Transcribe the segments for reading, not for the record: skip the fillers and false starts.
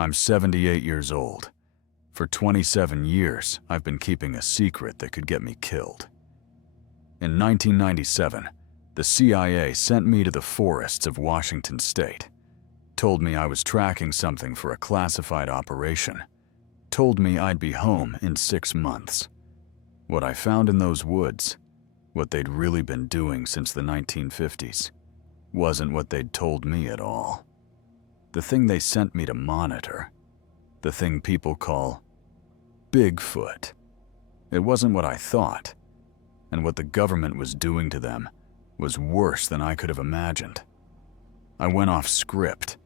I'm 78 years old. For 27 years, I've been keeping a secret that could get me killed. In 1997, the CIA sent me to the forests of Washington state, told me I was tracking something for a classified operation, told me I'd be home in 6 months. What I found in those woods, what they'd really been doing since the 1950s, wasn't what they'd told me at all. The thing they sent me to monitor, the thing people call Bigfoot, it wasn't what I thought, and what the government was doing to them was worse than I could have imagined. I went off script,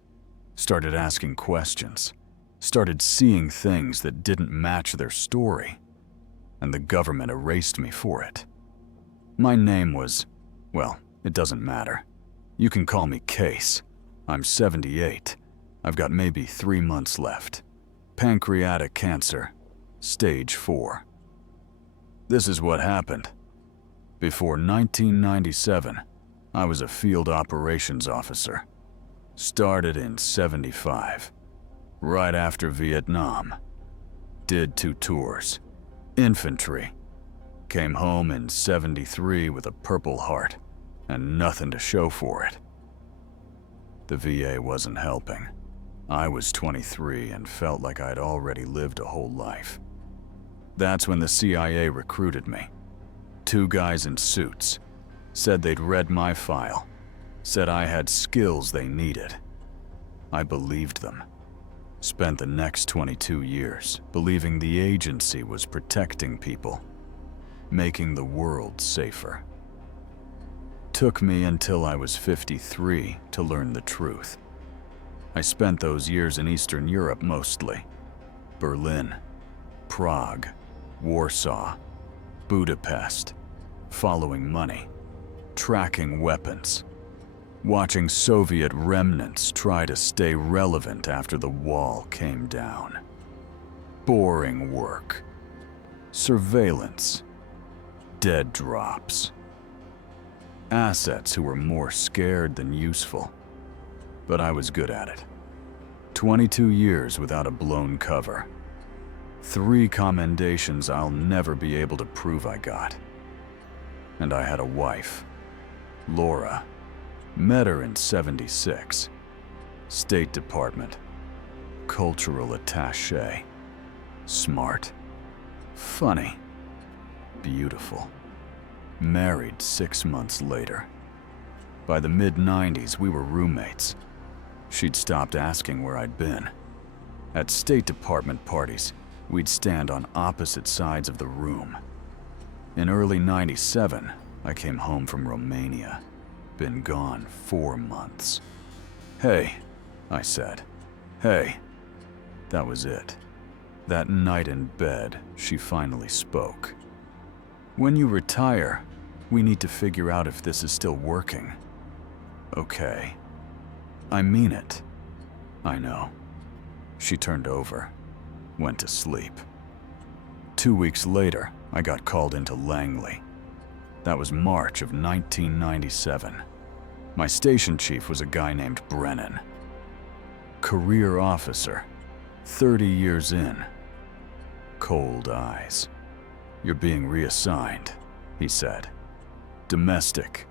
started asking questions, started seeing things that didn't match their story, and the government erased me for it. My name was, well, it doesn't matter. You can call me Case. I'm 78. I've got maybe 3 months left. Pancreatic cancer, stage 4. This is what happened. Before 1997, I was a field operations officer. Started in 75, right after Vietnam. Did 2 tours. Infantry. Came home in 73 with a Purple Heart and nothing to show for it. The VA wasn't helping. I was 23 and felt like I'd already lived a whole life. That's when the CIA recruited me. 2 guys in suits. Said they'd read my file. Said I had skills they needed. I believed them. Spent the next 22 years believing the agency was protecting people, making the world safer. Took me until I was 53 to learn the truth. I spent those years in Eastern Europe mostly. Berlin, Prague, Warsaw, Budapest, following money, tracking weapons, watching Soviet remnants try to stay relevant after the wall came down. Boring work. Surveillance. Dead drops. Assets who were more scared than useful. But I was good at it. 22 years without a blown cover. 3 commendations I'll never be able to prove I got. And I had a wife, Laura. Met her in 76. State Department. Cultural attaché. Smart. Funny. Beautiful. Married 6 months later. By the mid-90s, we were roommates. She'd stopped asking where I'd been. At State Department parties, we'd stand on opposite sides of the room. In early 97, I came home from Romania. Been gone 4 months. "Hey," I said. "Hey." That was it. That night in bed, she finally spoke. "When you retire, we need to figure out if this is still working." "Okay." "I mean it." "I know." She turned over, went to sleep. 2 weeks later, I got called into Langley. That was March of 1997. My station chief was a guy named Brennan. Career officer, 30 years in. Cold eyes. "You're being reassigned," he said. "Domestic,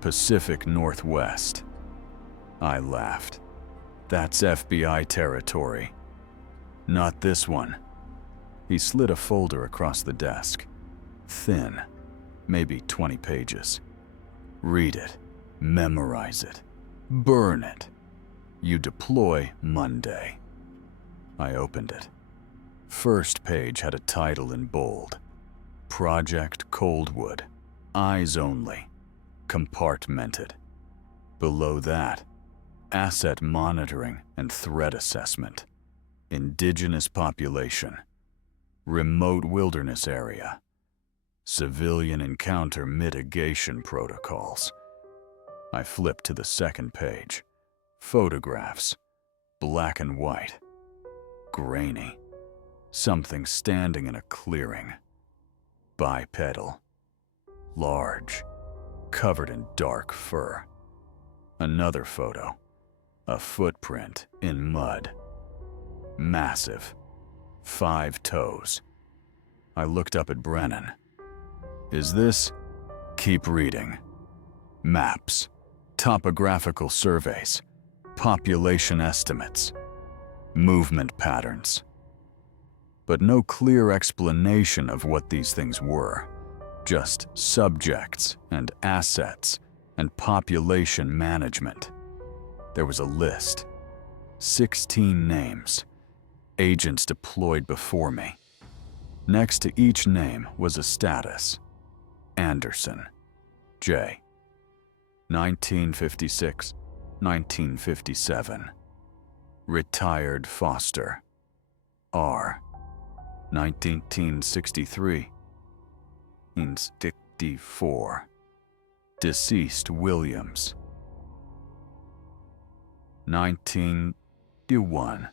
Pacific Northwest." I laughed. "That's FBI territory." "Not this one." He slid a folder across the desk. Thin, maybe 20 pages. "Read it, memorize it, burn it. You deploy Monday." I opened it. First page had a title in bold. Project Coldwood, eyes only, compartmented. Below that, asset monitoring and threat assessment, indigenous population, remote wilderness area, civilian encounter mitigation protocols. I flipped to the second page. Photographs, black and white, grainy. Something standing in a clearing. Bipedal. Large. Covered in dark fur. Another photo. A footprint in mud. Massive. 5 toes. I looked up at Brennan. Is this? Keep reading. Maps. Topographical surveys. Population estimates. Movement patterns. But no clear explanation of what these things were. Just subjects and assets and population management. There was a list. 16 names. Agents deployed before me. Next to each name was a status. Anderson. J. 1956, 1957. Retired Foster. R. 1963. 1964. Deceased Williams. 1971.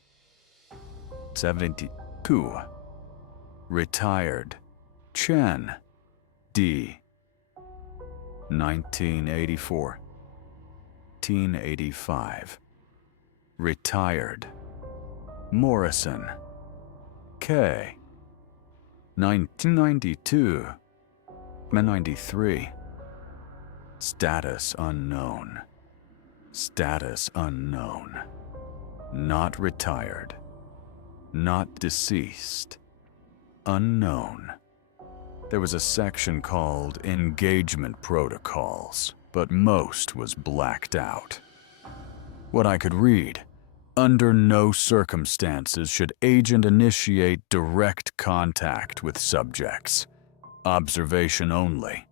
72. Retired Chen. D. 1984. 1985. Retired Morrison. K. 1992. 93. Status unknown. Status unknown. Not retired. Not deceased. Unknown. There was a section called Engagement Protocols, but most was blacked out. What I could read: under no circumstances should agent initiate direct contact with subjects. Observation only.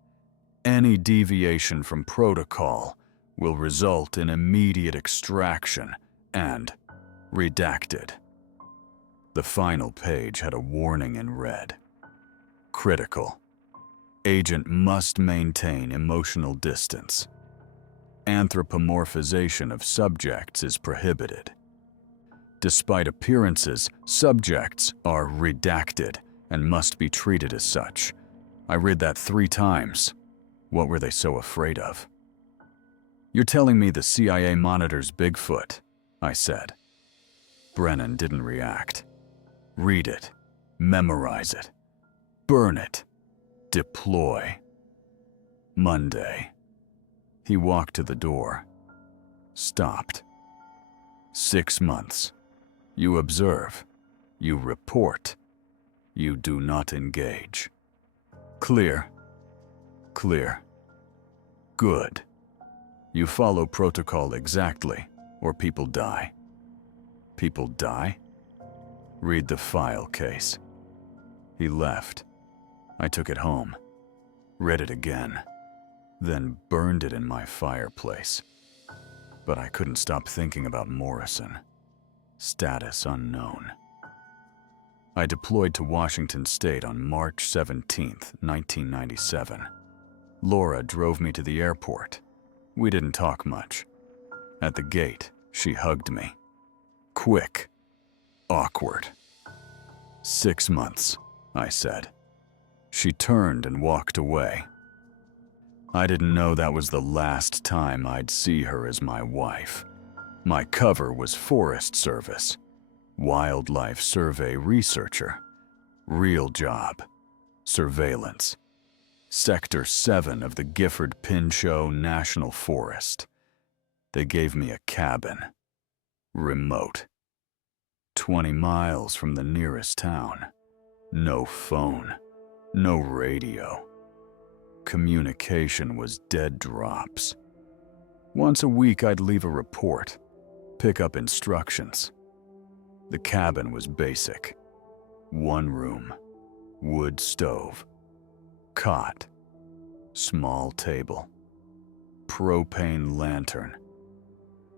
Any deviation from protocol will result in immediate extraction and redacted. The final page had a warning in red. Critical. Agent must maintain emotional distance. Anthropomorphization of subjects is prohibited. Despite appearances, subjects are redacted and must be treated as such. I read that 3 times. What were they so afraid of? You're telling me the CIA monitors Bigfoot, I said. Brennan didn't react. Read it. Memorize it. Burn it. Deploy. Monday. He walked to the door. Stopped. 6 months. You observe. You report. You do not engage. Clear. Clear. Good. You follow protocol exactly, or people die. People die? Read the file case. He left. I took it home, read it again, then burned it in my fireplace. But I couldn't stop thinking about Morrison. Status unknown. I deployed to Washington State on March 17, 1997. Laura drove me to the airport. We didn't talk much. At the gate, she hugged me. Quick. Awkward. 6 months, I said. She turned and walked away. I didn't know that was the last time I'd see her as my wife. My cover was Forest Service. Wildlife Survey researcher. Real job. Surveillance. Sector 7 of the Gifford-Pinchot National Forest. They gave me a cabin. Remote. 20 miles from the nearest town. No phone. No radio. Communication was dead drops. Once a week I'd leave a report, pick up instructions. The cabin was basic. 1 room, wood stove, cot, small table, propane lantern,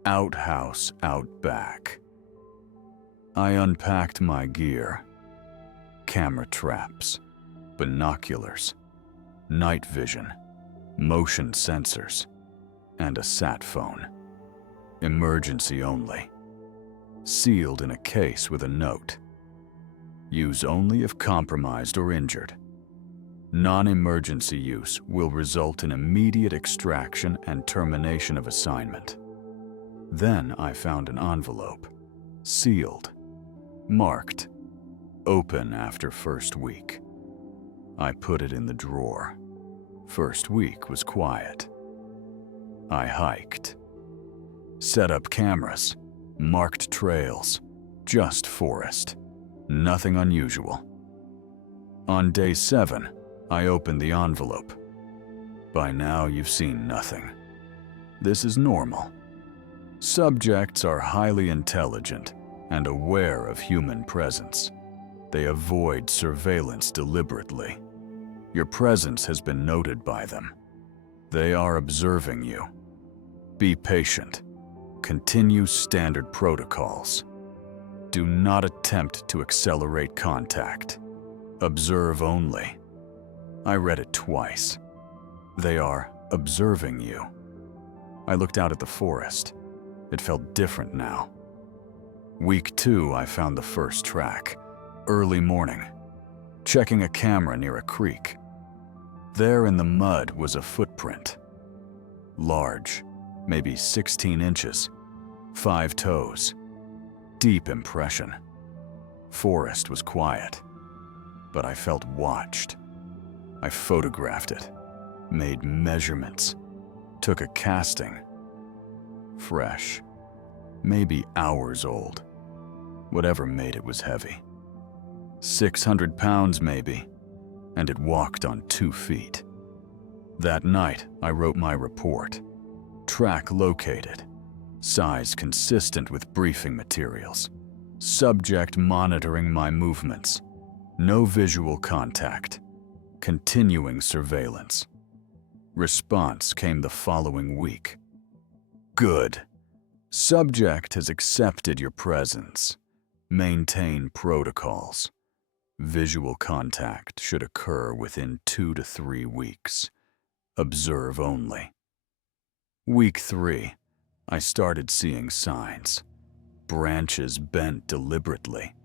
outhouse out back. I unpacked my gear. Camera traps, binoculars, night vision, motion sensors, and a sat phone. Emergency only. Sealed in a case with a note. Use only if compromised or injured. Non-emergency use will result in immediate extraction and termination of assignment. Then I found an envelope, sealed. Marked, open after first week. I put it in the drawer. First week was quiet. I hiked. Set up cameras, marked trails, just forest. Nothing unusual. On day 7, I opened the envelope. By now you've seen nothing. This is normal. Subjects are highly intelligent and aware of human presence. They avoid surveillance deliberately. Your presence has been noted by them. They are observing you. Be patient. Continue standard protocols. Do not attempt to accelerate contact. Observe only. I read it twice. They are observing you. I looked out at the forest. It felt different now. Week 2, I found the first track. Early morning. Checking a camera near a creek. There in the mud was a footprint. Large, maybe 16 inches. 5 toes. Deep impression. Forest was quiet, but I felt watched. I photographed it, made measurements, took a casting. Fresh, maybe hours old. Whatever made it was heavy. 600 pounds maybe, and it walked on 2 feet. That night, I wrote my report. Track located. Size consistent with briefing materials. Subject monitoring my movements. No visual contact. Continuing surveillance. Response came the following week. Good. Subject has accepted your presence. Maintain protocols. Visual contact should occur within 2 to 3 weeks. Observe only. Week 3, I started seeing signs. Branches bent deliberately.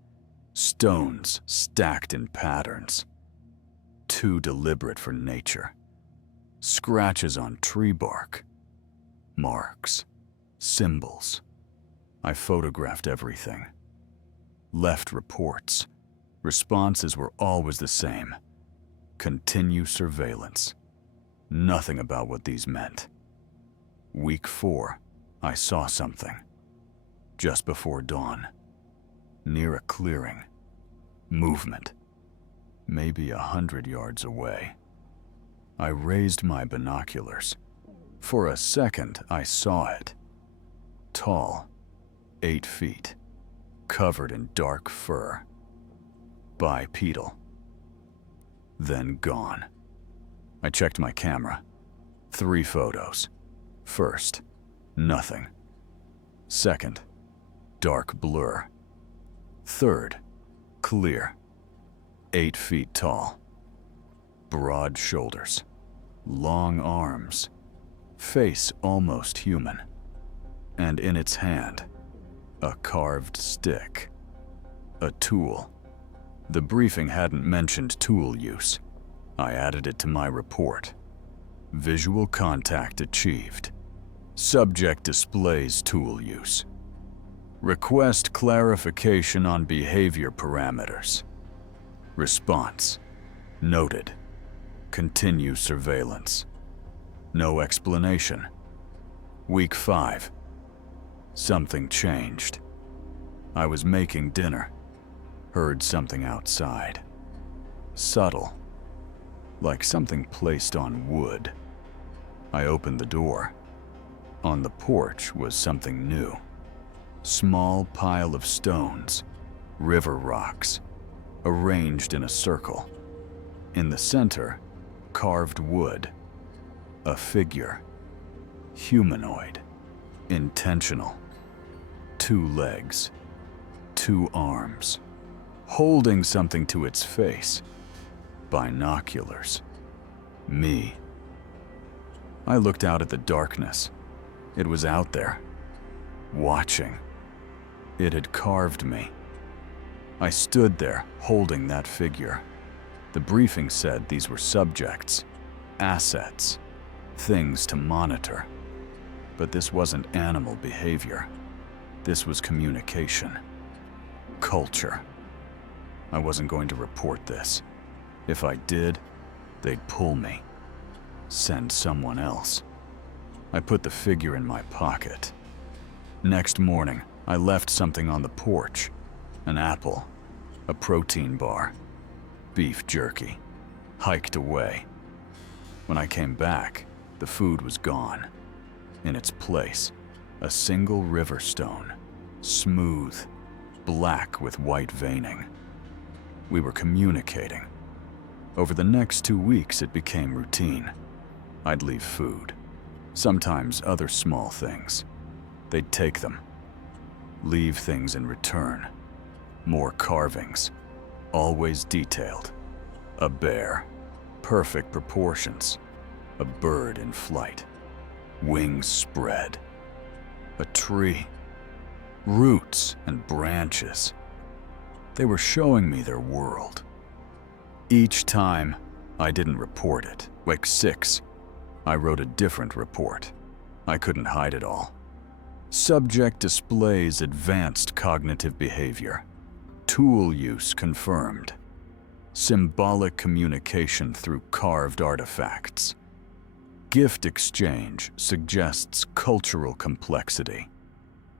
Stones stacked in patterns. Too deliberate for nature. Scratches on tree bark. Marks. Symbols. I photographed everything. Left reports. Responses were always the same. Continue surveillance. Nothing about what these meant. Week 4, I saw something. Just before dawn. Near a clearing. Movement. Maybe 100 yards away. I raised my binoculars. For a second, I saw it. Tall, 8 feet, covered in dark fur. Bipedal. Then gone. I checked my camera. 3 photos. First, nothing. Second, dark blur. Third, clear. 8 feet tall. Broad shoulders. Long arms. Face almost human. And in its hand, a carved stick. A tool. The briefing hadn't mentioned tool use. I added it to my report. Visual contact achieved. Subject displays tool use. Request clarification on behavior parameters. Response. Noted. Continue surveillance. No explanation. Week 5. Something changed. I was making dinner. Heard something outside. Subtle. Like something placed on wood. I opened the door. On the porch was something new. Small pile of stones. River rocks. Arranged in a circle. In the center, carved wood. A figure. Humanoid. Intentional. 2 legs. 2 arms. Holding something to its face. Binoculars. Me. I looked out at the darkness. It was out there. Watching. It had carved me. I stood there, holding that figure. The briefing said these were subjects, assets, things to monitor. But this wasn't animal behavior. This was communication. culture. I wasn't going to report this. If I did, they'd pull me. Send someone else. I put the figure in my pocket. Next morning, I left something on the porch. An apple, a protein bar, beef jerky. Hiked away. When I came back, the food was gone. In its place, a single river stone, smooth, black with white veining. We were communicating. Over the next 2 weeks, it became routine. I'd leave food, sometimes other small things. They'd take them, leave things in return. More carvings, always detailed. A bear, perfect proportions. A bird in flight, wings spread. A tree, roots and branches. They were showing me their world. Each time, I didn't report it. Week 6, I wrote a different report. I couldn't hide it all. Subject displays advanced cognitive behavior. Tool use confirmed. Symbolic communication through carved artifacts. Gift exchange suggests cultural complexity.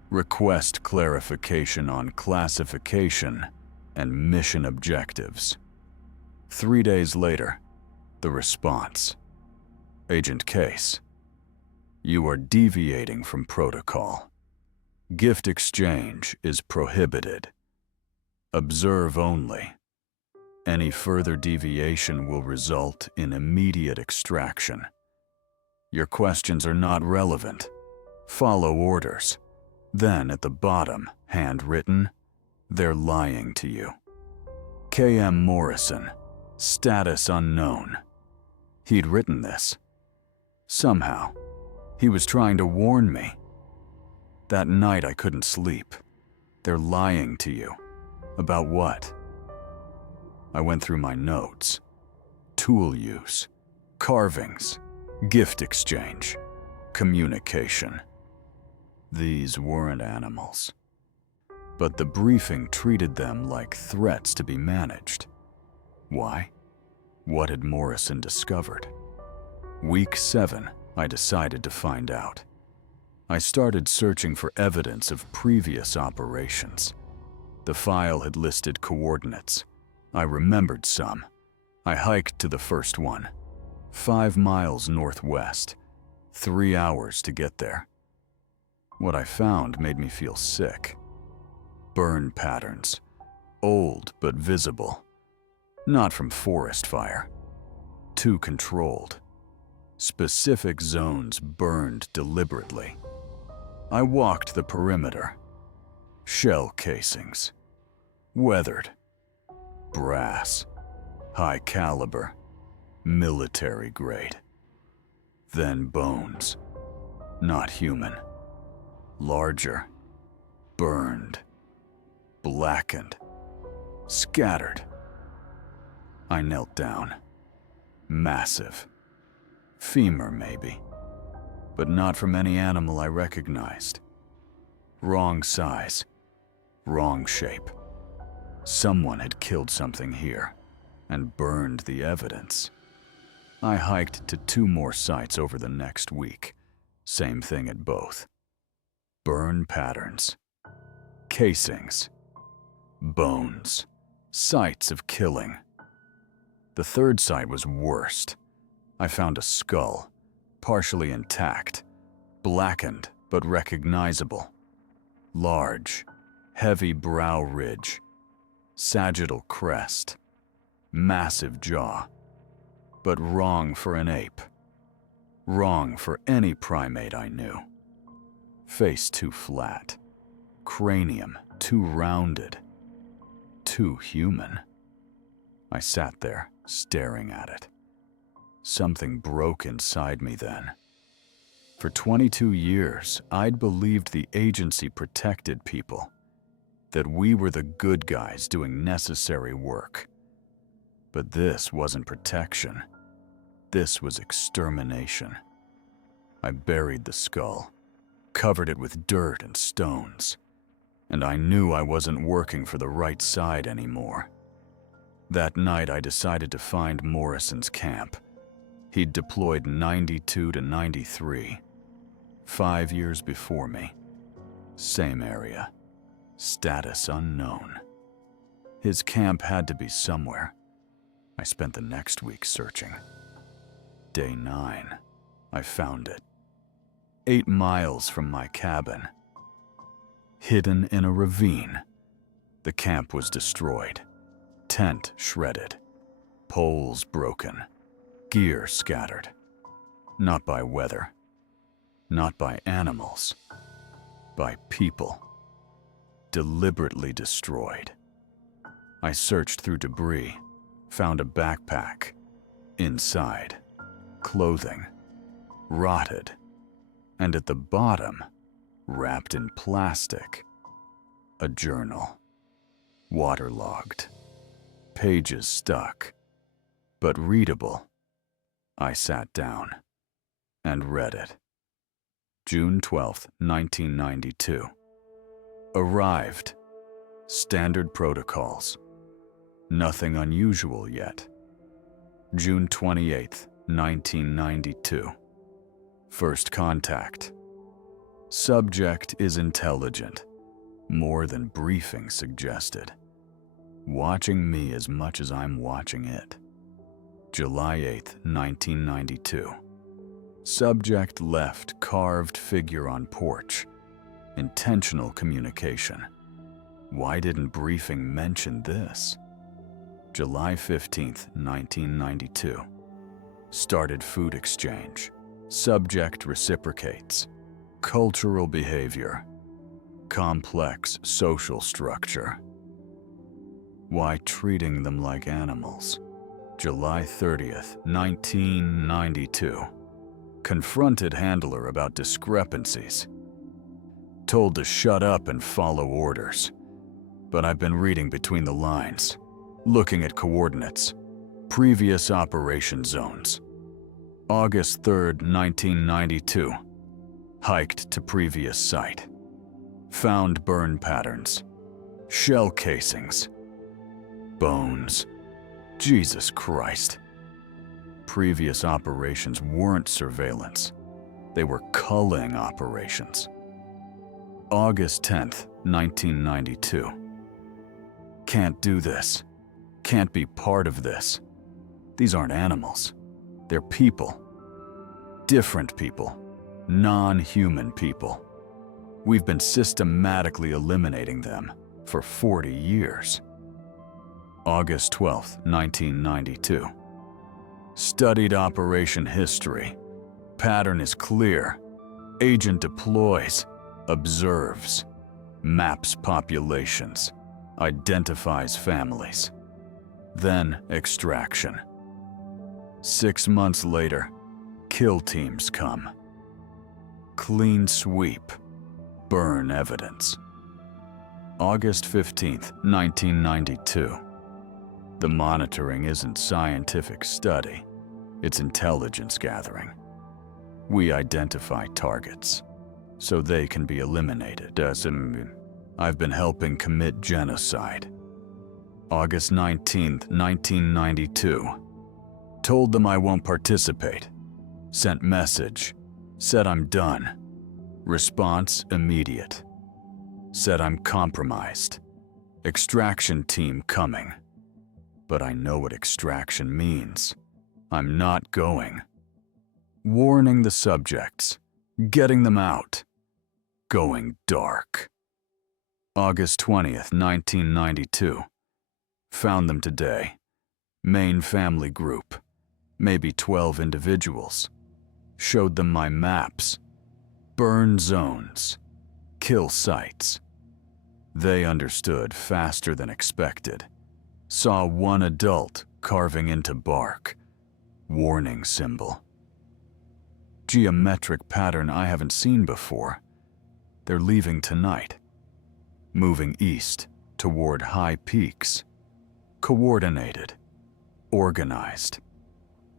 Request clarification on classification and mission objectives. 3 days later, the response. Agent Case, you are deviating from protocol. Gift exchange is prohibited. Observe only. Any further deviation will result in immediate extraction. Your questions are not relevant. Follow orders. Then at the bottom, handwritten, they're lying to you. K.M. Morrison, status unknown. He'd written this. Somehow, he was trying to warn me. That night I couldn't sleep. They're lying to you. About what? I went through my notes. Tool use, carvings, gift exchange, communication. These weren't animals. But the briefing treated them like threats to be managed. Why? What had Morrison discovered? Week 7, I decided to find out. I started searching for evidence of previous operations. The file had listed coordinates. I remembered some. I hiked to the first one. 5 miles northwest. 3 hours to get there. What I found made me feel sick. Burn patterns. Old but visible. Not from forest fire. Too controlled. Specific zones burned deliberately. I walked the perimeter. Shell casings. Weathered. Brass. High caliber. Military grade. Then bones. Not human. Larger. Burned. Blackened. Scattered. I knelt down. Massive. Femur, maybe. But not from any animal I recognized. Wrong size. Wrong shape. Someone had killed something here and burned the evidence. I hiked to 2 more sites over the next week. Same thing at both. Burn patterns. Casings. Bones. Sites of killing. The third site was worst. I found a skull, partially intact, blackened but recognizable. Large, heavy brow ridge, sagittal crest, massive jaw, but wrong for an ape. Wrong for any primate I knew. Face too flat, cranium too rounded, too human. I sat there, staring at it. Something broke inside me then. For 22 years, I'd believed the agency protected people, that we were the good guys doing necessary work. But this wasn't protection. This was extermination. I buried the skull, covered it with dirt and stones. and I knew I wasn't working for the right side anymore. That night, I decided to find Morrison's camp. He'd deployed 92 to 93, 5 years before me. Same area, status unknown. His camp had to be somewhere. I spent the next week searching. Day 9, I found it. 8 miles from my cabin. Hidden in a ravine. The camp was destroyed. Tent shredded. Poles broken. Gear scattered. Not by weather. Not by animals. By people. Deliberately destroyed. I searched through debris, found a backpack. Inside, clothing, rotted. And at the bottom, wrapped in plastic, a journal. Waterlogged. Pages stuck, but readable. I sat down and read it. June 12, 1992. Arrived. Standard protocols. Nothing unusual yet. June 28, 1992. First contact. Subject is intelligent, more than briefing suggested. Watching me as much as I'm watching it. July 8, 1992. Subject left carved figure on porch. Intentional communication. Why didn't briefing mention this? July 15, 1992. Started food exchange. Subject reciprocates. Cultural behavior. Complex social structure. Why treating them like animals? July 30th, 1992. Confronted handler about discrepancies. Told to shut up and follow orders. But I've been reading between the lines, looking at coordinates, previous operation zones. August 3rd, 1992. Hiked to previous site. Found burn patterns. Shell casings. Bones. Jesus Christ. Previous operations weren't surveillance. They were culling operations. August 10th, 1992. Can't do this. Can't be part of this. These aren't animals. They're people. Different people. Non-human people. We've been systematically eliminating them for 40 years. August 12th, 1992. Studied operation history. Pattern is clear. Agent deploys, observes, maps populations, identifies families. Then extraction. 6 months later, kill teams come. Clean sweep. Burn evidence. August 15th, 1992. The monitoring isn't scientific study, it's intelligence gathering. We identify targets, so they can be eliminated. I've been helping commit genocide. August 19th, 1992. Told them I won't participate. Sent message. Said I'm done. Response immediate. Said I'm compromised. Extraction team coming. But I know what extraction means. I'm not going. Warning the subjects. Getting them out. Going dark. August 20th, 1992. Found them today. Main family group. Maybe 12 individuals. Showed them my maps. Burn zones. Kill sites. They understood faster than expected. Saw one adult carving into bark. Warning symbol. Geometric pattern I haven't seen before. They're leaving tonight. Moving east toward high peaks. Coordinated. Organized.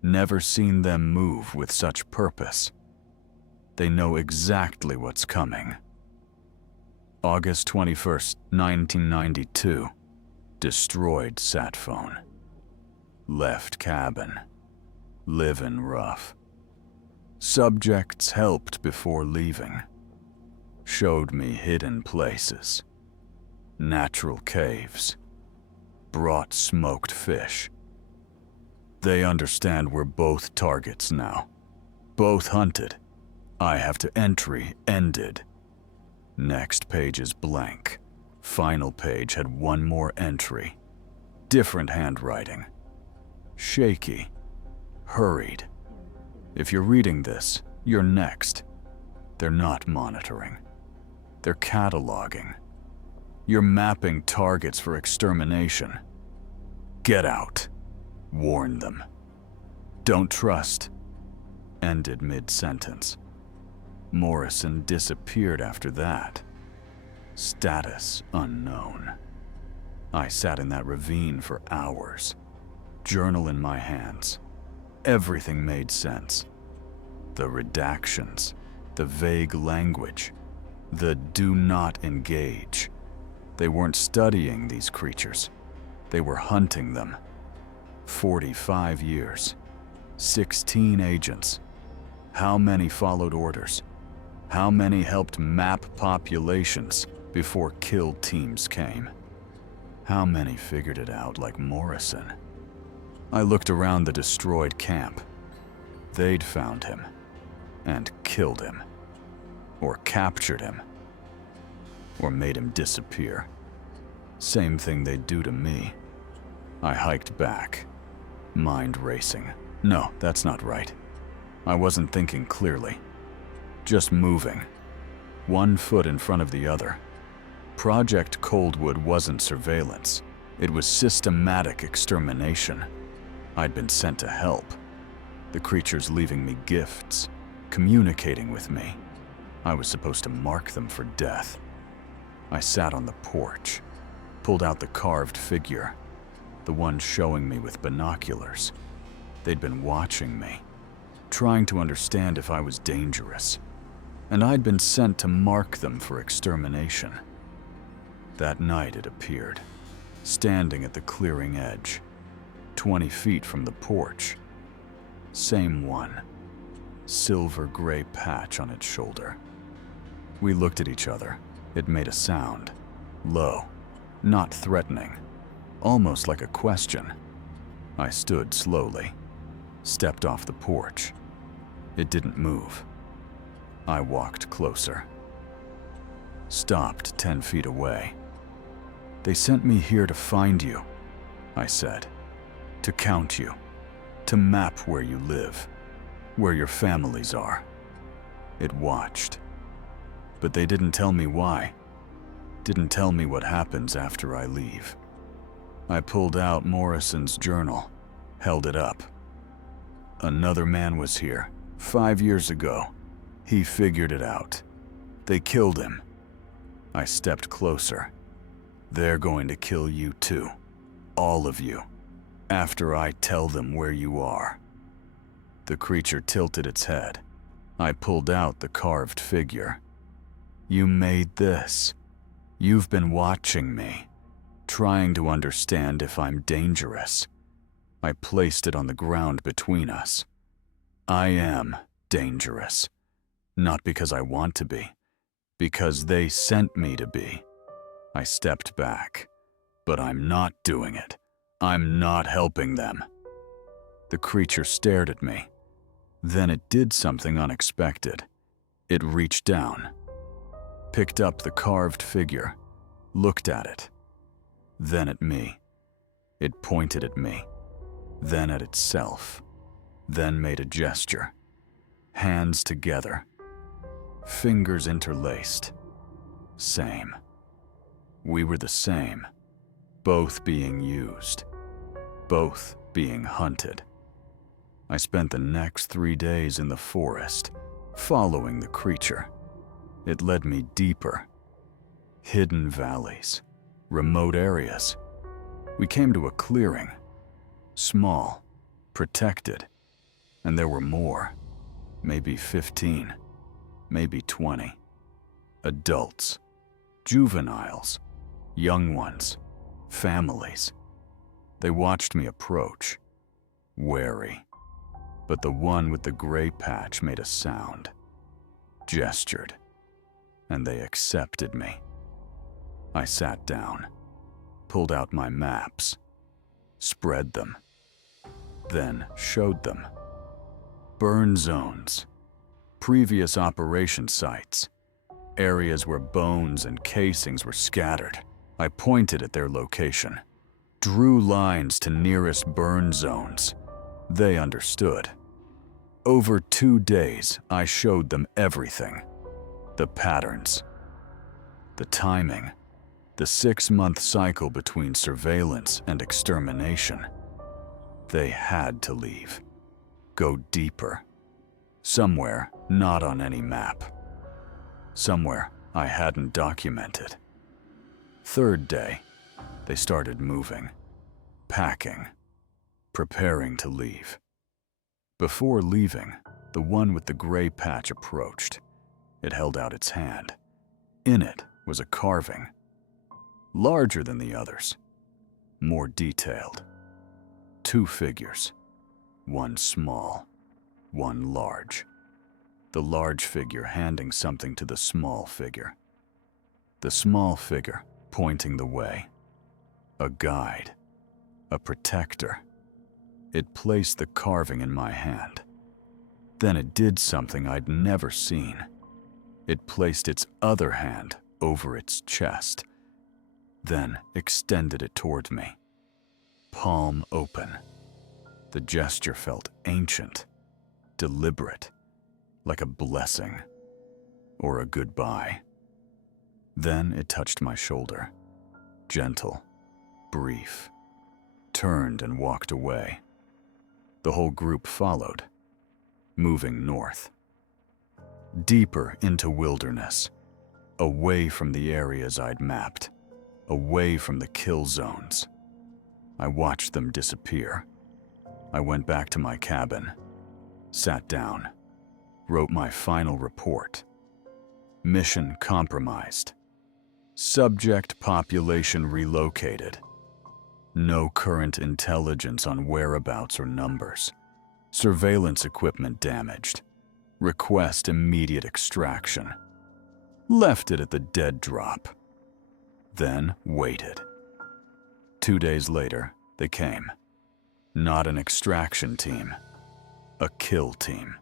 Never seen them move with such purpose. They know exactly what's coming. August 21st, 1992. Destroyed sat phone. Left cabin. Livin' rough. Subjects helped before leaving. Showed me hidden places. Natural caves. Brought smoked fish. They understand we're both targets now. Both hunted. I have to entry ended. Next page is blank. Final page had one more entry. Different handwriting. Shaky. Hurried. If you're reading this, you're next. They're not monitoring. They're cataloging. You're mapping targets for extermination. Get out. Warn them. Don't trust. Ended mid-sentence. Morrison disappeared after that. Status unknown. I sat in that ravine for hours. Journal in my hands. Everything made sense. The redactions, the vague language, the do not engage. They weren't studying these creatures. They were hunting them. 45 years. 16 agents. How many followed orders? How many helped map populations before kill teams came? How many figured it out like Morrison? I looked around the destroyed camp. They'd found him and killed him, or captured him, or made him disappear. Same thing they'd do to me. I hiked back, mind racing. No, that's not right. I wasn't thinking clearly. Just moving, one foot in front of the other. Project Coldwood wasn't surveillance. It was systematic extermination. I'd been sent to help. The creatures leaving me gifts, communicating with me. I was supposed to mark them for death. I sat on the porch, pulled out the carved figure, the one showing me with binoculars. They'd been watching me, trying to understand if I was dangerous, and I'd been sent to mark them for extermination. That night it appeared, standing at the clearing edge, 20 feet from the porch. Same one, silver-gray patch on its shoulder. We looked at each other. It made a sound, low, not threatening, almost like a question. I stood slowly, stepped off the porch. It didn't move. I walked closer. Stopped 10 feet away. They sent me here to find you, I said. To count you. To map where you live. Where your families are. It watched. But they didn't tell me why. Didn't tell me what happens after I leave. I pulled out Morrison's journal, held it up. Another man was here, 5 years ago. He figured it out. They killed him. I stepped closer. They're going to kill you too. All of you. After I tell them where you are. The creature tilted its head. I pulled out the carved figure. You made this. You've been watching me, trying to understand if I'm dangerous. I placed it on the ground between us. I am dangerous. Not because I want to be, because they sent me to be. I stepped back, but I'm not doing it. I'm not helping them. The creature stared at me. Then it did something unexpected. It reached down, picked up the carved figure, looked at it, then at me. It pointed at me, then at itself, then made a gesture. Hands together, fingers interlaced. Same. We were the same, both being used, both being hunted. I spent the next 3 days in the forest, following the creature. It led me deeper. Hidden valleys, remote areas. We came to a clearing, small, protected, and there were more, maybe 15, maybe 20. Adults, Juveniles, young ones, families. They watched me approach, wary. But the one with the gray patch made a sound, gestured, and they accepted me. I sat down, pulled out my maps, spread them, then showed them. Burn zones, previous operation sites, areas where bones and casings were scattered. I pointed at their location, drew lines to nearest burn zones. They understood. Over 2 days, I showed them everything. The patterns, the timing, the 6-month cycle between surveillance and extermination. They had to leave, go deeper, somewhere not on any map, somewhere I hadn't documented. 3rd day, they started moving, packing, preparing to leave. Before leaving, the one with the gray patch approached. It held out its hand. In it was a carving, larger than the others, more detailed. 2 figures, one small, one large. The large figure handing something to the small figure. The small figure pointing the way. A guide, a protector. It placed the carving in my hand. Then it did something I'd never seen. It placed its other hand over its chest, then extended it toward me, palm open. The gesture felt ancient, deliberate, like a blessing or a goodbye. Then it touched my shoulder, gentle, brief, turned and walked away. The whole group followed, moving north, deeper into wilderness, away from the areas I'd mapped, away from the kill zones. I watched them disappear. I went back to my cabin, sat down, wrote my final report. Mission compromised. Subject population relocated. No current intelligence on whereabouts or numbers. Surveillance equipment damaged. Request immediate extraction. Left it at the dead drop. Then waited. 2 days later, they came. Not an extraction team, a kill team.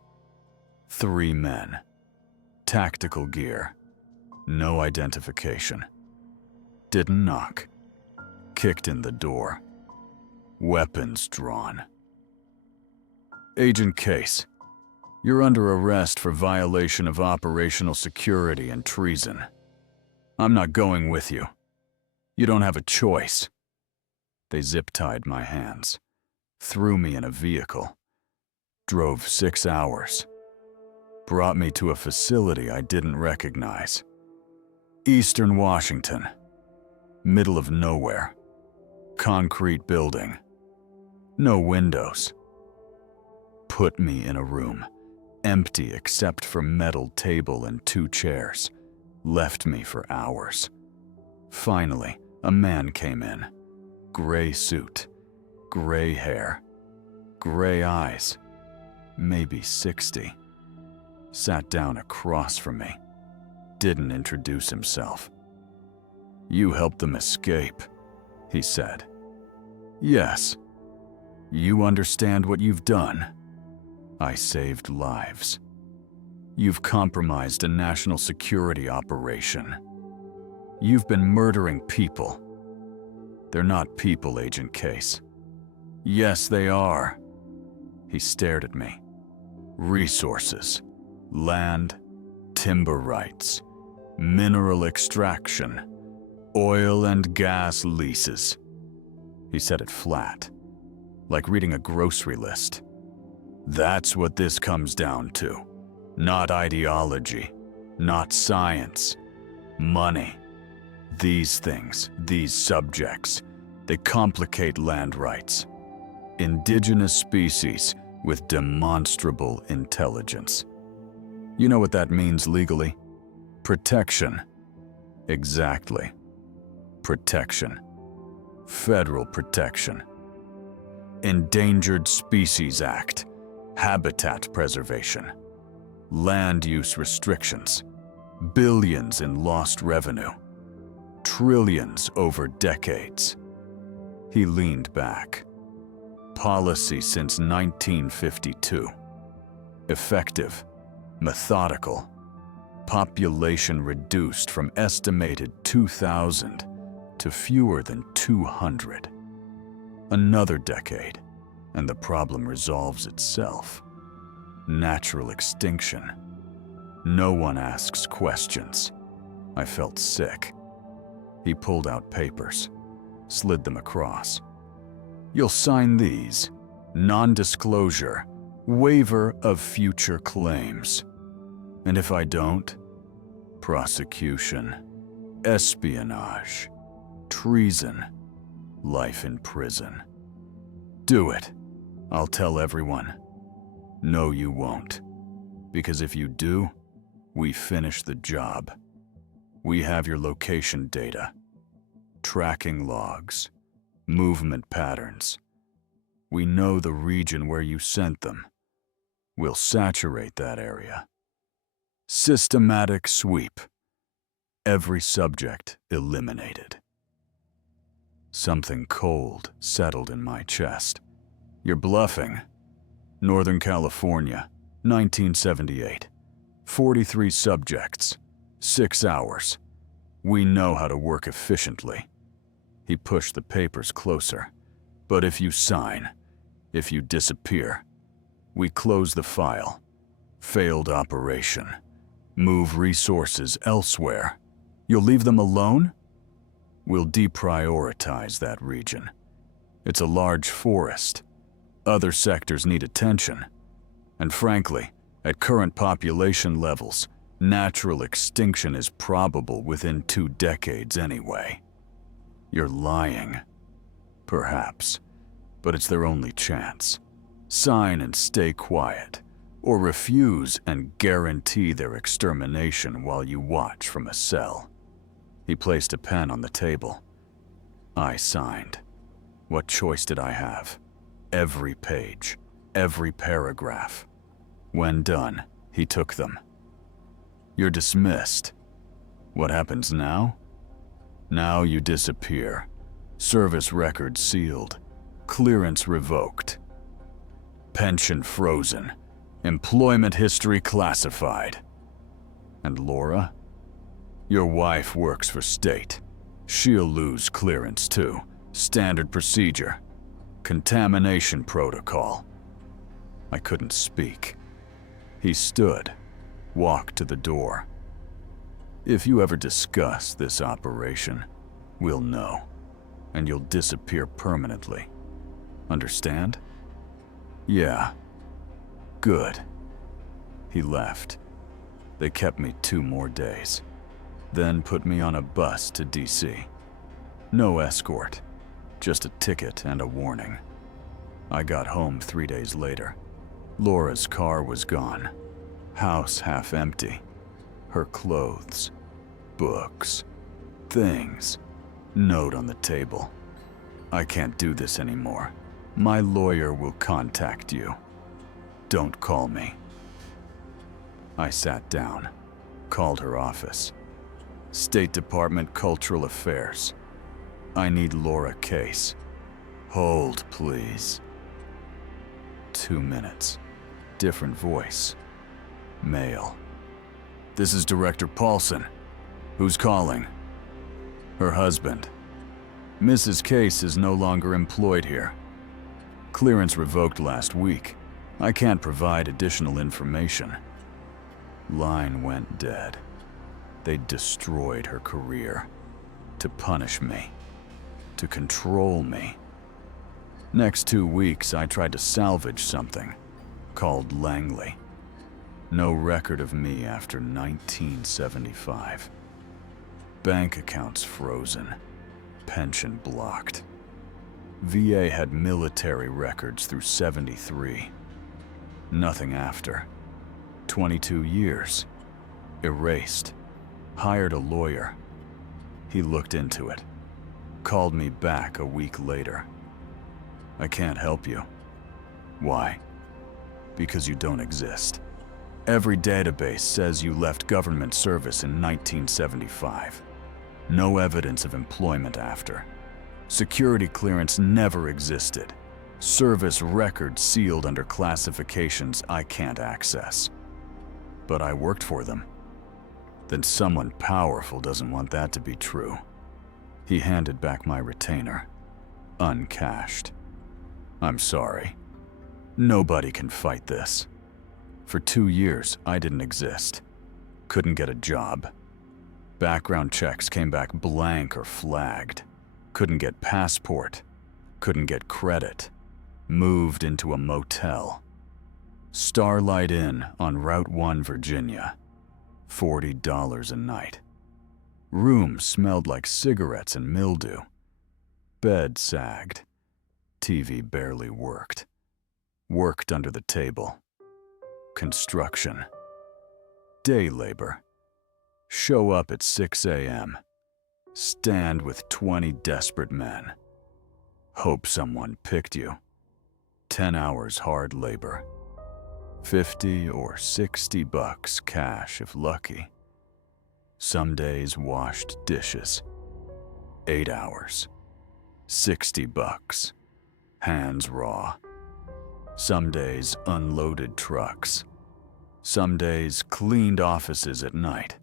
3 men. Tactical gear. No identification. Didn't knock. Kicked in the door. Weapons drawn. Agent Case, you're under arrest for violation of operational security and treason. I'm not going with you. You don't have a choice. They zip-tied my hands, threw me in a vehicle, drove 6 hours, brought me to a facility I didn't recognize. Eastern Washington, middle of nowhere. Concrete building. No windows. Put me in a room, empty except for metal table and 2 chairs. Left me for hours. Finally, a man came in. Gray suit, gray hair, gray eyes, maybe 60. Sat down across from me. Didn't introduce himself. You helped them escape, he said. Yes. You understand what you've done? I saved lives. You've compromised a national security operation. You've been murdering people. They're not people, Agent Case. Yes, they are. He stared at me. Resources, land, timber rights, mineral extraction, oil and gas leases. He said it flat, like reading a grocery list. That's what this comes down to. Not ideology, not science. Money. These things, these subjects, they complicate land rights. Indigenous species with demonstrable intelligence. You know what that means legally? Protection. Exactly. Protection. Federal protection. Endangered Species Act. Habitat preservation. Land use restrictions. Billions in lost revenue. Trillions over decades. He leaned back. Policy since 1952. Effective. Methodical. Population reduced from estimated 2,000 to fewer than 200. Another decade, and the problem resolves itself. Natural extinction. No one asks questions. I felt sick. He pulled out papers, slid them across. You'll sign these. Non-disclosure. Waiver of future claims. And if I don't? Prosecution. Espionage. Treason. Life in prison. Do it. I'll tell everyone. No, you won't. Because if you do, we finish the job. We have your location data, tracking logs, movement patterns. We know the region where you sent them. We'll saturate that area. Systematic sweep. Every subject eliminated. Something cold settled in my chest. You're bluffing. Northern California, 1978. 43 subjects. 6 hours. We know how to work efficiently. He pushed the papers closer. But if you sign, if you disappear, we close the file. Failed operation. Move resources elsewhere. You'll leave them alone? We'll deprioritize that region. It's a large forest. Other sectors need attention. And frankly, at current population levels, natural extinction is probable within 2 decades anyway. You're lying. Perhaps. But it's their only chance. Sign and stay quiet. Or refuse and guarantee their extermination while you watch from a cell. He placed a pen on the table. I signed. What choice did I have? Every page, every paragraph. When done, he took them. You're dismissed. What happens now? Now you disappear. Service record sealed. Clearance revoked. Pension frozen. Employment history classified. And Laura? Your wife works for state. She'll lose clearance too. Standard procedure. Contamination protocol. I couldn't speak. He stood, walked to the door. If you ever discuss this operation, we'll know, and you'll disappear permanently. Understand? Yeah. Good. He left. They kept me 2 more days, then put me on a bus to DC. No escort, just a ticket and a warning. I got home 3 days later. Laura's car was gone. House half empty. Her clothes, books, things. Note on the table. I can't do this anymore. My lawyer will contact you. Don't call me. I sat down, called her office. State Department Cultural Affairs. I need Laura Case. Hold, please. 2 minutes. Different voice. Male. This is Director Paulson. Who's calling? Her husband. Mrs. Case is no longer employed here. Clearance revoked last week. I can't provide additional information. Line went dead. They destroyed her career. To punish me. To control me. Next 2 weeks, I tried to salvage something. Called Langley. No record of me after 1975. Bank accounts frozen. Pension blocked. VA had military records through 73. Nothing after. 22 years. Erased. Hired a lawyer. He looked into it, called me back a week later. I can't help you. Why? Because you don't exist. Every database says you left government service in 1975. No evidence of employment after. Security clearance never existed. Service records sealed under classifications I can't access. But I worked for them. Then someone powerful doesn't want that to be true. He handed back my retainer, uncashed. I'm sorry. Nobody can fight this. For 2 years, I didn't exist. Couldn't get a job. Background checks came back blank or flagged. Couldn't get passport. Couldn't get credit. Moved into a motel. Starlight Inn on Route 1, Virginia. $40 a night. Room smelled like cigarettes and mildew. Bed sagged. TV barely worked. Worked under the table. Construction. Day labor. Show up at 6 a.m. Stand with 20 desperate men. Hope someone picked you. 10 hours hard labor. 50 or 60 bucks cash if lucky. Some days washed dishes. 8 hours. 60 bucks. Hands raw. Some days unloaded trucks. Some days cleaned offices at night.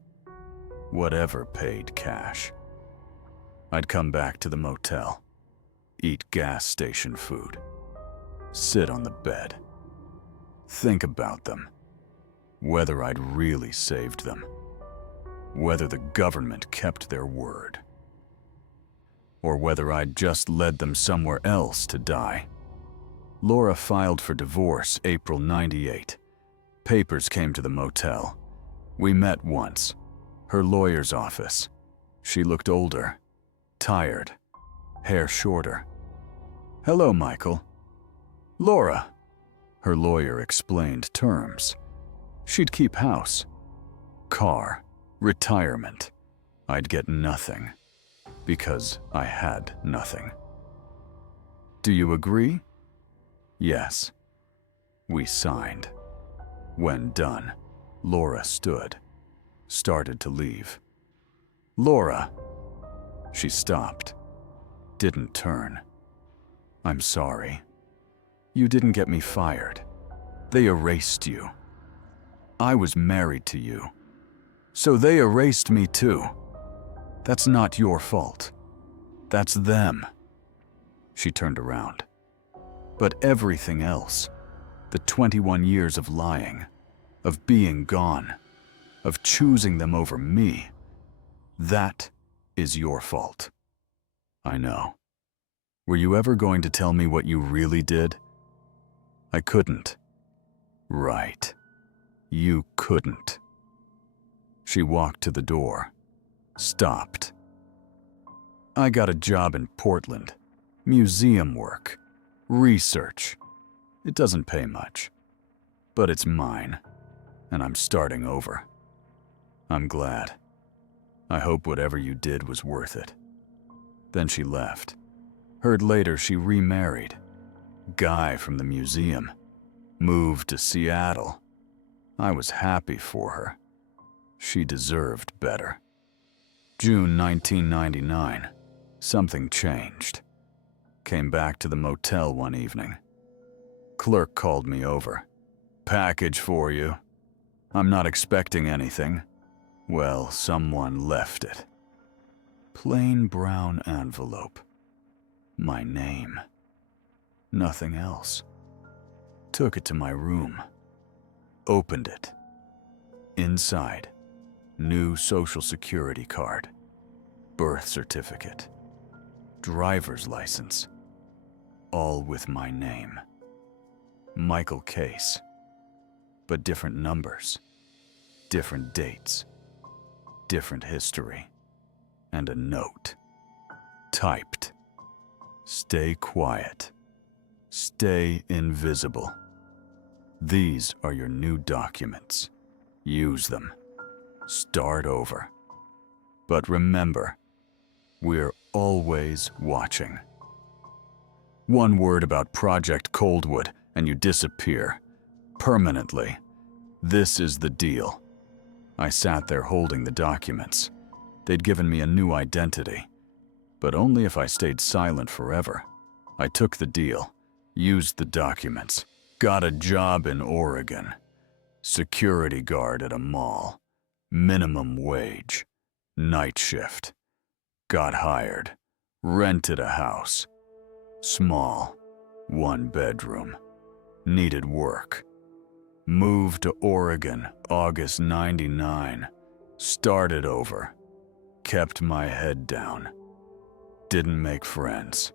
Whatever paid cash. I'd come back to the motel. Eat gas station food. Sit on the bed. Think about them. Whether I'd really saved them. Whether the government kept their word. Or whether I'd just led them somewhere else to die. Laura filed for divorce April '98. Papers came to the motel. We met once. Her lawyer's office. She looked older. Tired. Hair shorter. Hello, Michael. Laura. Her lawyer explained terms. She'd keep house. Car. Retirement. I'd get nothing. Because I had nothing. Do you agree? Yes. We signed. When done, Laura stood. Started to leave. Laura. She stopped. Didn't turn. I'm sorry. You didn't get me fired. They erased you. I was married to you. So they erased me too. That's not your fault. That's them. She turned around. But everything else, the 21 years of lying, of being gone, of choosing them over me, that is your fault. I know. Were you ever going to tell me what you really did? I couldn't. Right. You couldn't. She walked to the door. Stopped. I got a job in Portland. Museum work. Research. It doesn't pay much. But it's mine. And I'm starting over. I'm glad. I hope whatever you did was worth it. Then she left. Heard later she remarried. Guy from the museum. Moved to Seattle. I was happy for her. She deserved better. June 1999. Something changed. Came back to the motel one evening. Clerk called me over. Package for you. I'm not expecting anything. Well, someone left it. Plain brown envelope. My name. Nothing else. Took it to my room. Opened it. Inside, new Social Security card. Birth certificate. Driver's license. All with my name. Michael Case. But different numbers. Different dates. Different history. And a note. Typed. Stay quiet. Stay invisible. These are your new documents. Use them. Start over. But remember, We're always watching. One word about Project Coldwood and you disappear. Permanently. This is the deal. I sat there holding the documents. They'd given me a new identity, but only if I stayed silent forever. I took the deal, used the documents, got a job in Oregon. Security guard at a mall. Minimum wage. Night shift. Got hired. Rented a house. Small. 1 bedroom. Needed work. Moved to Oregon, August '99. Started over. Kept my head down. Didn't make friends.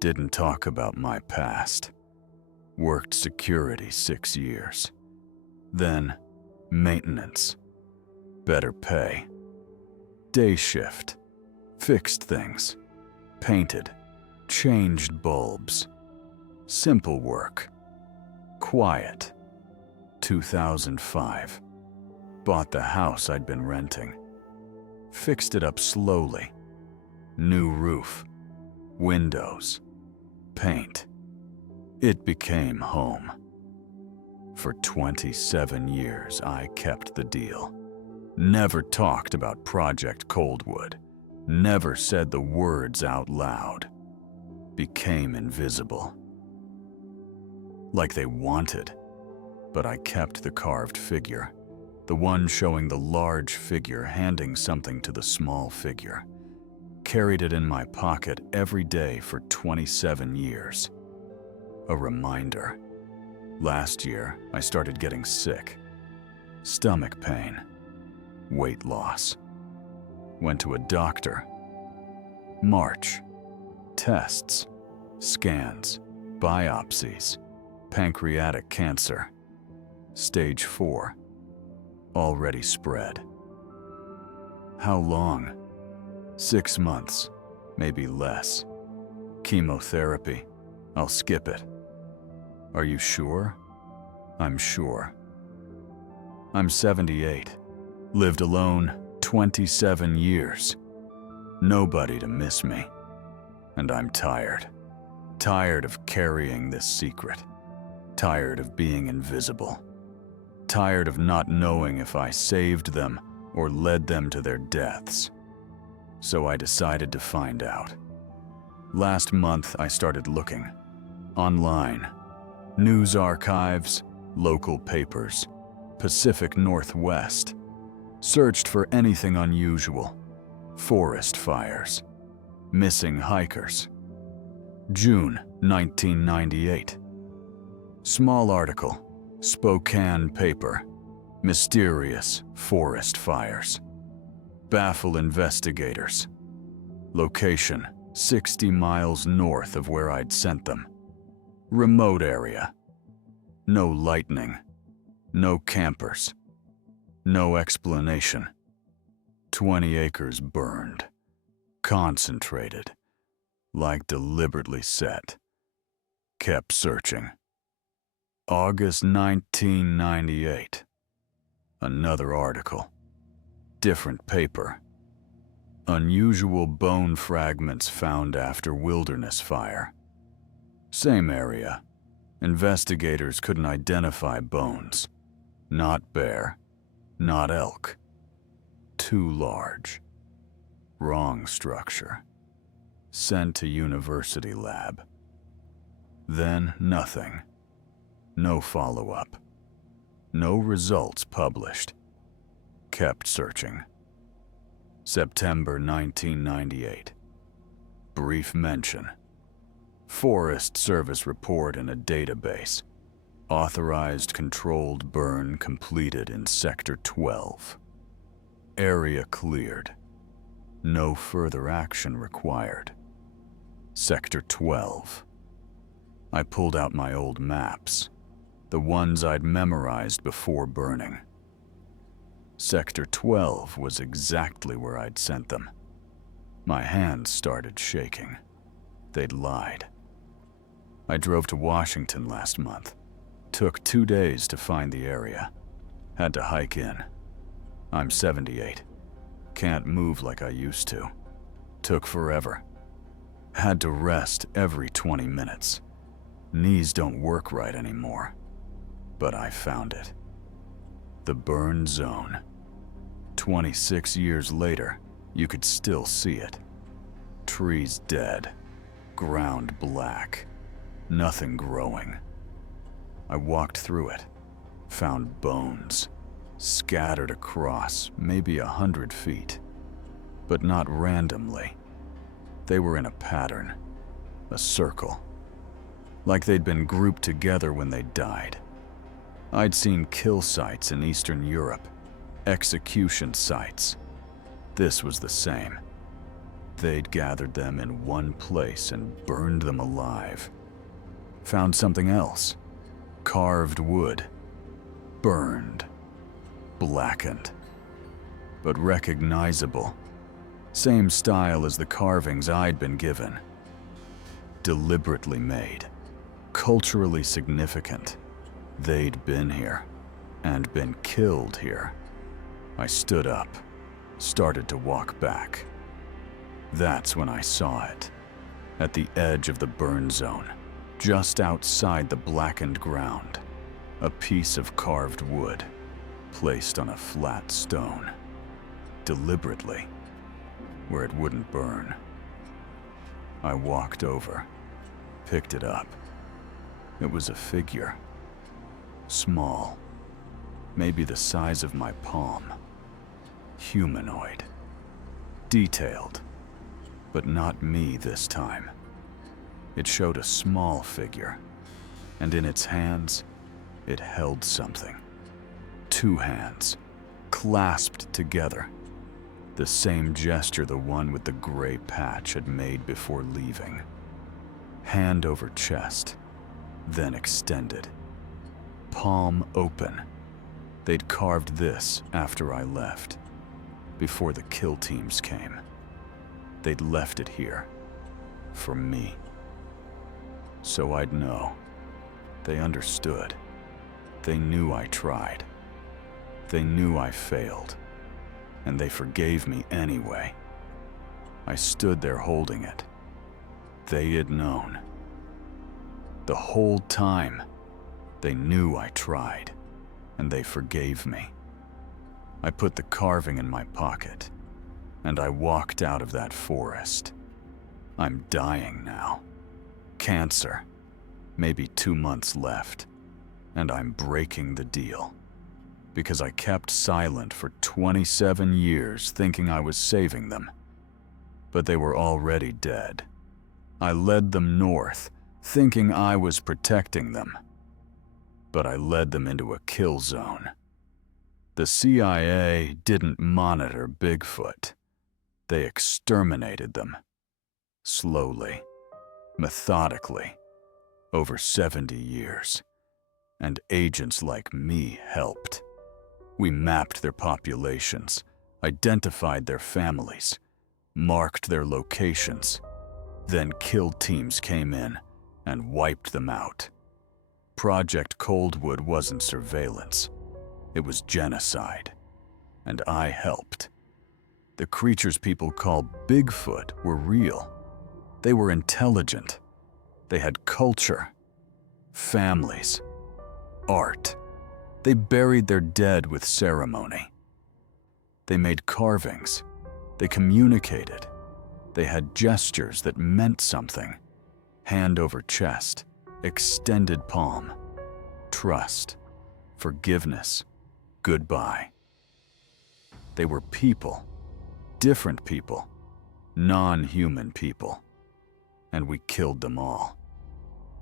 Didn't talk about my past. Worked security 6 years. Then, maintenance. Better pay. Day shift. Fixed things. Painted. Changed bulbs. Simple work. Quiet. 2005. Bought the house I'd been renting. Fixed it up slowly. New roof. Windows. Paint. It became home. For 27 years, I kept the deal. Never talked about Project Coldwood. Never said the words out loud. Became invisible. Like they wanted. But I kept the carved figure. The one showing the large figure handing something to the small figure. Carried it in my pocket every day for 27 years. A reminder. Last year, I started getting sick. Stomach pain. Weight loss. Went to a doctor. March. Tests. Scans. Biopsies. Pancreatic cancer. Stage 4. Already spread. How long? 6 months. Maybe less. Chemotherapy. I'll skip it. Are you sure? I'm sure. I'm 78. Lived alone 27 years. Nobody to miss me. And I'm tired. Tired of carrying this secret. Tired of being invisible. Tired of not knowing if I saved them or led them to their deaths. So I decided to find out. Last month I started looking. Online. News archives, local papers, Pacific Northwest. Searched for anything unusual. Forest fires. Missing hikers. June 1998. Small article. Spokane paper. Mysterious forest fires. Baffle investigators. Location 60 miles north of where I'd sent them. Remote area. No lightning. No campers. No explanation. 20 acres burned. Concentrated. Like deliberately set. Kept searching. August 1998. Another article. Different paper. Unusual bone fragments found after wilderness fire. Same area. Investigators couldn't identify bones. Not bear. Not elk. Too large. Wrong structure. Sent to university lab. Then nothing. No follow-up. No results published. Kept searching. September 1998. Brief mention. Forest Service report in a database. Authorized controlled burn completed in Sector 12. Area cleared. No further action required. Sector 12. I pulled out my old maps. The ones I'd memorized before burning. Sector 12 was exactly where I'd sent them. My hands started shaking. They'd lied. I drove to Washington last month. Took 2 days to find the area. Had to hike in. I'm 78. Can't move like I used to. Took forever. Had to rest every 20 minutes. Knees don't work right anymore. But I found it. The burn zone. 26 years later, you could still see it. Trees dead, ground black, nothing growing. I walked through it, found bones, scattered across maybe 100 feet, but not randomly. They were in a pattern, a circle, like they'd been grouped together when they died. I'd seen kill sites in Eastern Europe, execution sites. This was the same. They'd gathered them in one place and burned them alive. Found something else. Carved wood. Burned. Blackened. But recognizable. Same style as the carvings I'd been given. Deliberately made. Culturally significant. They'd been here. And been killed here. I stood up. Started to walk back. That's when I saw it. At the edge of the burn zone. Just outside the blackened ground. A piece of carved wood. Placed on a flat stone. Deliberately. Where it wouldn't burn. I walked over. Picked it up. It was a figure. Small. Maybe the size of my palm. Humanoid. Detailed. But not me this time. It showed a small figure, and in its hands, it held something. 2 hands, clasped together. The same gesture the one with the gray patch had made before leaving. Hand over chest, then extended. Palm open. They'd carved this after I left, before the kill teams came. They'd left it here, for me. So I'd know. They understood. They knew I tried. They knew I failed. And they forgave me anyway. I stood there holding it. They had known. The whole time, they knew I tried, and they forgave me. I put the carving in my pocket, and I walked out of that forest. I'm dying now. Cancer. Maybe 2 months left. And I'm breaking the deal. Because I kept silent for 27 years thinking I was saving them. But they were already dead. I led them north, thinking I was protecting them. But I led them into a kill zone. The CIA didn't monitor Bigfoot. They exterminated them. Slowly, methodically, over 70 years. And agents like me helped. We mapped their populations, identified their families, marked their locations. Then kill teams came in and wiped them out. Project Coldwood wasn't surveillance. It was genocide. And I helped. The creatures people call Bigfoot were real. They were intelligent. They had culture, families, art. They buried their dead with ceremony. They made carvings. They communicated. They had gestures that meant something. Hand over chest, extended palm, trust, forgiveness, goodbye. They were people, different people, non-human people. And we killed them all.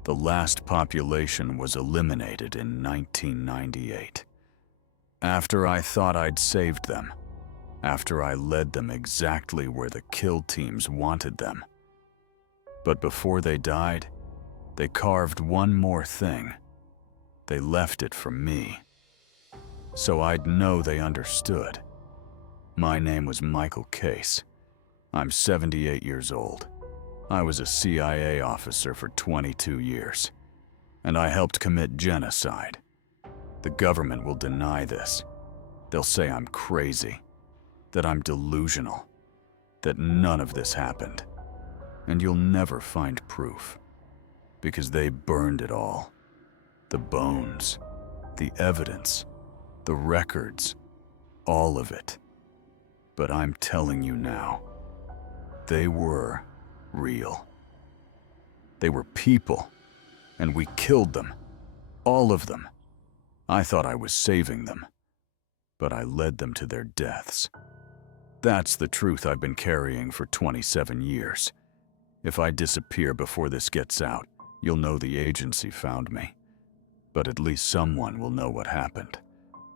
The last population was eliminated in 1998. After I thought I'd saved them. After I led them exactly where the kill teams wanted them. But before they died, they carved one more thing. They left it for me. So I'd know they understood. My name was Michael Case. I'm 78 years old. I was a CIA officer for 22 years. And I helped commit genocide. The government will deny this. They'll say I'm crazy. That I'm delusional. that none of this happened. And you'll never find proof, because they burned it all. The bones, the evidence, the records, all of it. But I'm telling you now, they were real. They were people, and we killed them, all of them. I thought I was saving them, but I led them to their deaths. That's the truth I've been carrying for 27 years. If I disappear before this gets out, you'll know the agency found me. But at least someone will know what happened.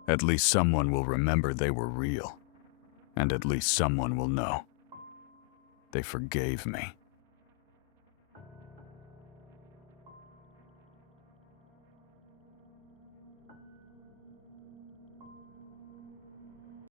At least someone will remember they were real. And at least someone will know they forgave me.